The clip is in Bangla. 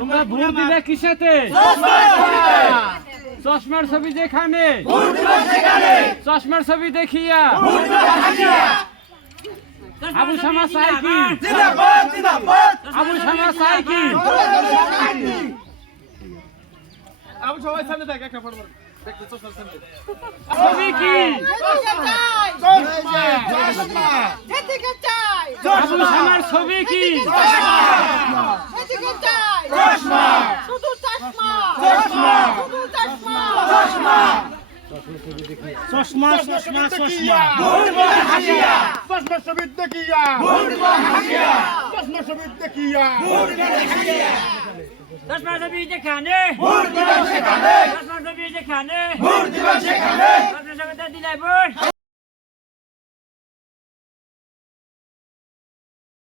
তোমরা ভোট দিবে কিসেতে? চশমার ছবি যেখানে, চশমার ছবি দেখিয়া আবু শামা চাই কি? আবু শামা চাই কি? আবু সবাই সামনে দেখ একটা ফটো দেখতে চশমার সামনে ছবি কি? আবু শামার ছবি কি? চশমা চশমা চশমা চশমার ছবি দেখিয়া চশমার ছবি দেখিয়া চশমার ছবি যেখানে, চশমার ছবি যেখানে, চশমার ছবি দিলাই ভোট।